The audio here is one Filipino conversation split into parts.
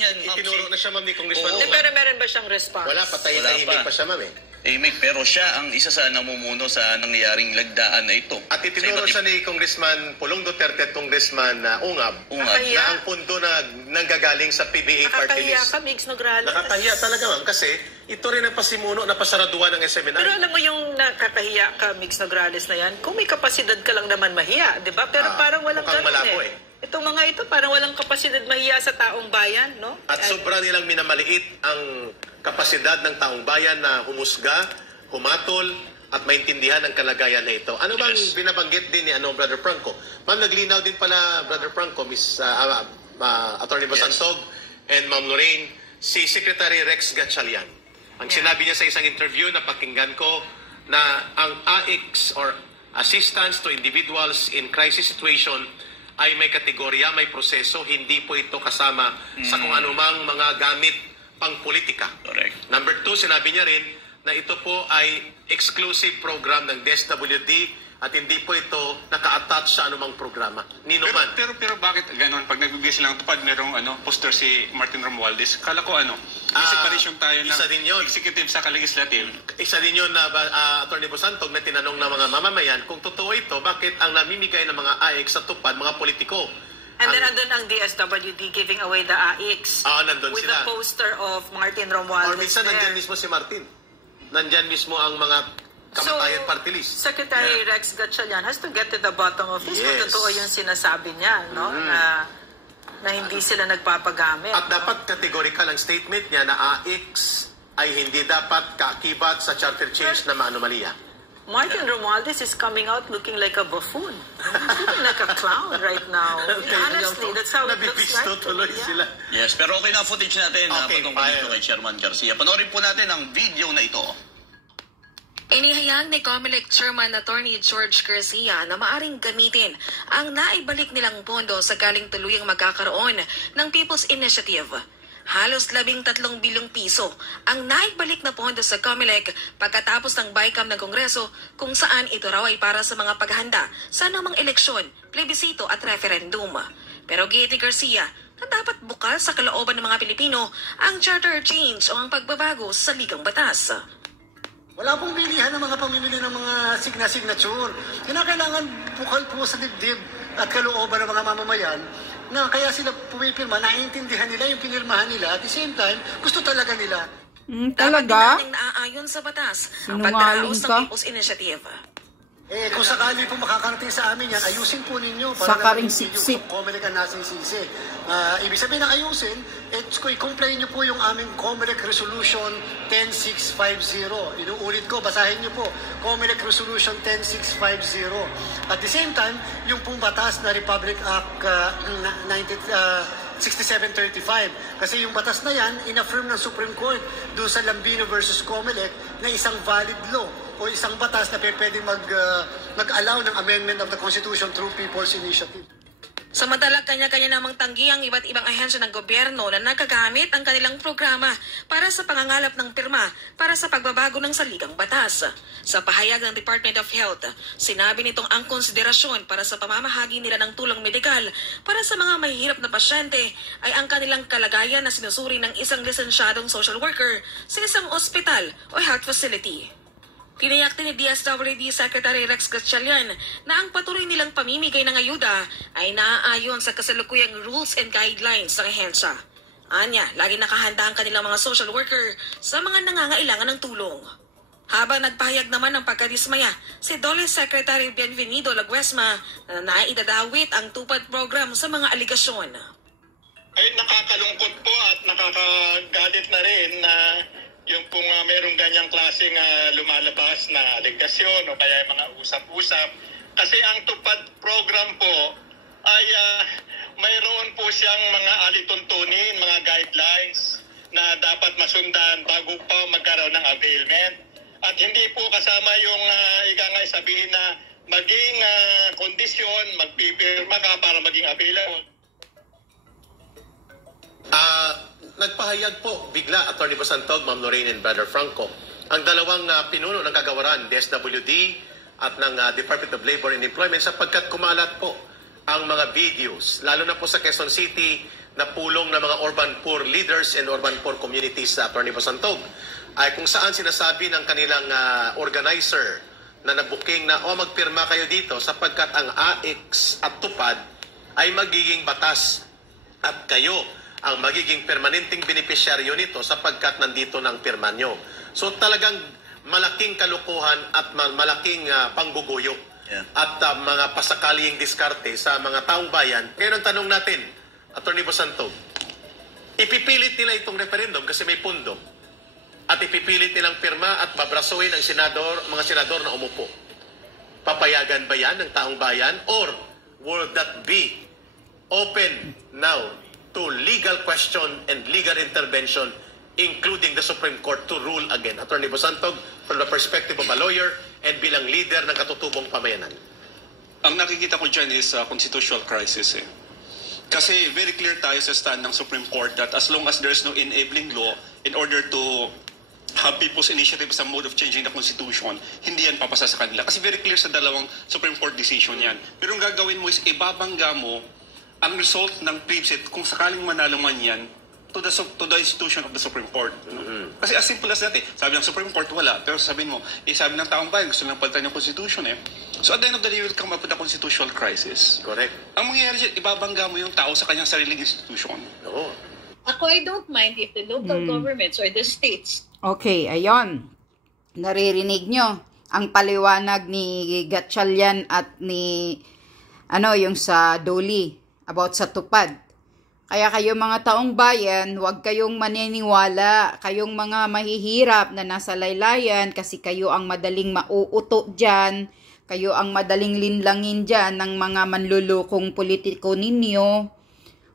Itinuro na siya, ma'am, ni Congressman. Pero meron ba siyang response? Wala, patay-tahimik pa siya, ma'am pero siya ang isa sa namumuno sa nangyayaring lagdaan na ito. At itinuro siya ni Congressman Pulong Duterte at Congressman Ungab na ang pundo na nanggagaling sa PBA party list. Nakakahiya ka, Migs Nograles. Nakakahiya talaga, ma'am, kasi ito rin ang pasimuno na pasaraduan ng SMNI. Pero alam mo yung nakakahiya ka, Migs Nograles na yan, kung may kapasidad ka lang naman mahiya, di ba? Pero parang walang malabo Itong mga ito, parang walang kapasidad mahiya sa taong bayan, no? At sobra nilang minamaliit ang kapasidad ng taong bayan na humusga, humatol, at maintindihan ang kalagayan na ito. Ano bang binabanggit din ni Brother Franco? Ma'am, naglinaw din pala, Brother Franco, Miss Attorney Basantog, and Ma'am Lorraine, si Secretary Rex Gatchalian. Ang sinabi niya sa isang interview na pakinggan ko na ang AICS or Assistance to Individuals in Crisis Situation ay may kategorya, may proseso, hindi po ito kasama sa kung anumang mga gamit pang politika. Correct. Number 2, sinabi niya rin na ito po ay exclusive program ng DSWD at hindi po ito naka-attach sa anumang programa. Nino man. Pero bakit gano'n? Pag nagbibigay silang tupad, merong poster si Martin Romualdez. Kala ko may separation tayo ng executive sa legislative. Isa din yun na Atty. Bosantog na tinanong ng mga mamamayan kung totoo ito, bakit ang namimigay ng mga AIC sa tupad, mga politiko. And then andun ang DSWD giving away the AICs nandun with sila. the poster of Martin Romualdez. Or minsan nandyan mismo si Martin. Nandyan mismo ang mga kamatayan party list. Secretary Rex Gatchalian has to get to the bottom of this. Kung totoo yung sinasabi niya, no? Na hindi sila nagpapagamit. At dapat categorical ang statement niya na AICs ay hindi dapat kaakibat sa charter change na maanomalya. Martin Romualdez is coming out looking like a buffoon. He's looking like a clown right now. Honestly, that's how it looks like. Tuloy sila. Yes, pero okay na footage natin patungkol dito kay Chairman Garcia. Panoorin po natin ang video na ito. Inihayag ni COMELEC Chairman Attorney George Garcia na maaring gamitin ang naibalik nilang pondo sakaling tuluyang magkakaroon ng People's Initiative. Halos 13 bilyong piso ang naibalik na pondo sa COMELEC pagkatapos ng BICAM ng Kongreso kung saan ito raw ay para sa mga paghahanda sa anumang eleksyon, plebisito at referendum. Pero giit ni Garcia na dapat bukas sa kalooban ng mga Pilipino ang charter change o ang pagbabago sa ligang batas. Wala pong bilihan ng mga pamimili ng mga signature. Kailangan bukal po sa dibdib at kalooban ng mga mamamayan na kaya sila pumipirma, naiintindihan nila yung pinirmahan nila at the same time, gusto talaga nila. Talaga? Dapat din naaayon sa batas ang pagdaraos ng People's Initiative. Kung sakali po makakarating sa amin yan, ayusin po ninyo para Sakaring siksik. yung COMELEC ang nasing sisi. Ibig sabihin ng ayusin, i-comply nyo po yung aming COMELEC Resolution 10650. Inuulit ko, basahin nyo po, COMELEC Resolution 10650. At the same time, yung pong batas na Republic Act 6735. Kasi yung batas na yan, in-affirm ng Supreme Court doon sa Lambino versus COMELEC na isang valid law o isang batas na pwedeng mag-allow ng amendment of the Constitution through People's Initiative. Samantala, kanya-kanya namang tanggi ang iba't ibang ahensya ng gobyerno na nagagamit ang kanilang programa para sa pangangalap ng pirma para sa pagbabago ng saligang batas. Sa pahayag ng Department of Health, sinabi nitong ang konsiderasyon para sa pamamahagi nila ng tulong medikal para sa mga mahihirap na pasyente ay ang kanilang kalagayan na sinusuri ng isang lisensyadong social worker sa isang ospital o health facility. Tiniyak din ni DSWD Secretary Rex Gatchalian na ang patuloy nilang pamimigay ng ayuda ay naaayon sa kasalukuyang rules and guidelines ng ahensya. Anya, lagi nakahanda ang kanilang mga social worker sa mga nangangailangan ng tulong. Habang nagpahayag naman ng pagkadismaya, si DOLE Secretary Bienvenido Laguesma na naidadawit ang tupad program sa mga aligasyon. Ay nakakalungkot po at nakakagalit na rin na yung kung merong ganyang klaseng lumalabas na aligasyon o kaya mga usap-usap. Kasi ang tupad program po ay mayroon po siyang mga alituntunin, mga guidelines na dapat masundan bago pa magkaroon ng availment. At hindi po kasama yung sabihin na maging kondisyon, magpipirma ka para maging available. Nagpahayag po bigla, Atty. Basantog, Ma'am Lorraine and Brother Franco, ang dalawang pinuno ng kagawaran, DSWD at ng Department of Labor and Employment sapagkat kumalat po ang mga videos, lalo na po sa Quezon City, na pulong ng mga urban poor leaders and urban poor communities sa Atty. Basantog, ay kung saan sinasabi ng kanilang organizer na nabuking na magpirma kayo dito sapagkat ang AIX at TUPAD ay magiging batas at kayo ang magiging permanenteng benepisyaryo nito sapagkat nandito ng pirma nyo. So talagang malaking kalukuhan at malaking pangguguyo at mga pasakaling diskarte sa mga taong bayan. Ngayon ang tanong natin, Atty. Basantog, ipipilit nila itong referendum kasi may pundo at ipipilit nilang pirma at babrasuin ang mga senador na umupo. Papayagan ba yan ng taong bayan or will that be open now to legal question and legal intervention including the Supreme Court to rule again? Atty. Basantog, from the perspective of a lawyer and bilang leader ng katutubong pamayanan. Ang nakikita ko dyan is constitutional crisis Kasi very clear tayo sa stand ng Supreme Court that as long as there's no enabling law in order to have people's initiative sa mode of changing the Constitution, hindi yan papasa sa kanila. Kasi very clear sa dalawang Supreme Court decision yan. Pero ang gagawin mo is ibabangga mo ang result ng plebiscite kung sakaling manalo man yan to the institution of the Supreme Court. Kasi as simple as that Sabi ng Supreme Court, wala. Pero sabihin mo, sabi ng taong bayan, gusto lang palitan yung Constitution So at the end of the day, you will come up with a constitutional crisis. Correct. Ang mangyayari dyan, ibabangga mo yung tao sa kanyang sariling institution. Oo. Ako, I don't mind if the local governments or the states. Okay, ayon. Naririnig nyo ang paliwanag ni Gatchalian at ni yung sa Dolly about sa TUPAD. Kaya kayo mga taong bayan, huwag kayong maniniwala, kayong mga mahihirap na nasa laylayan kasi kayo ang madaling mauuto dyan, kayo ang madaling linlangin dyan ng mga manlulukong politiko ninyo.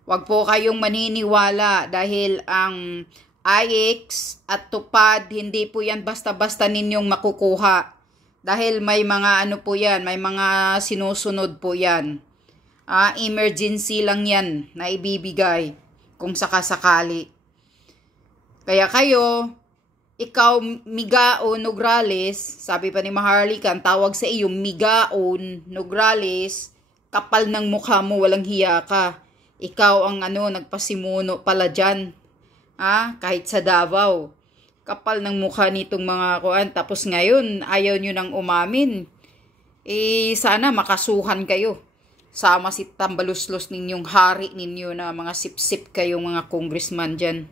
Huwag po kayong maniniwala dahil ang AIX at TUPAD, hindi po yan basta-basta ninyong makukuha. Dahil may mga po yan, may mga sinusunod po yan. Emergency lang yan na ibibigay kung sakasakali. Kaya kayo, ikaw Migaon Nograles, sabi pa ni Maharlika, ang tawag sa iyo Migaon Nograles, kapal ng mukha mo, walang hiya ka. Ikaw ang nagpasimuno pala dyan. Kahit sa Davao. Kapal ng mukha nitong mga kuan. Tapos ngayon, ayaw nyo nang umamin. Sana makasuhan kayo. Sama si tambaluslos ninyong hari ninyo na mga sip-sip kayong mga congressman dyan.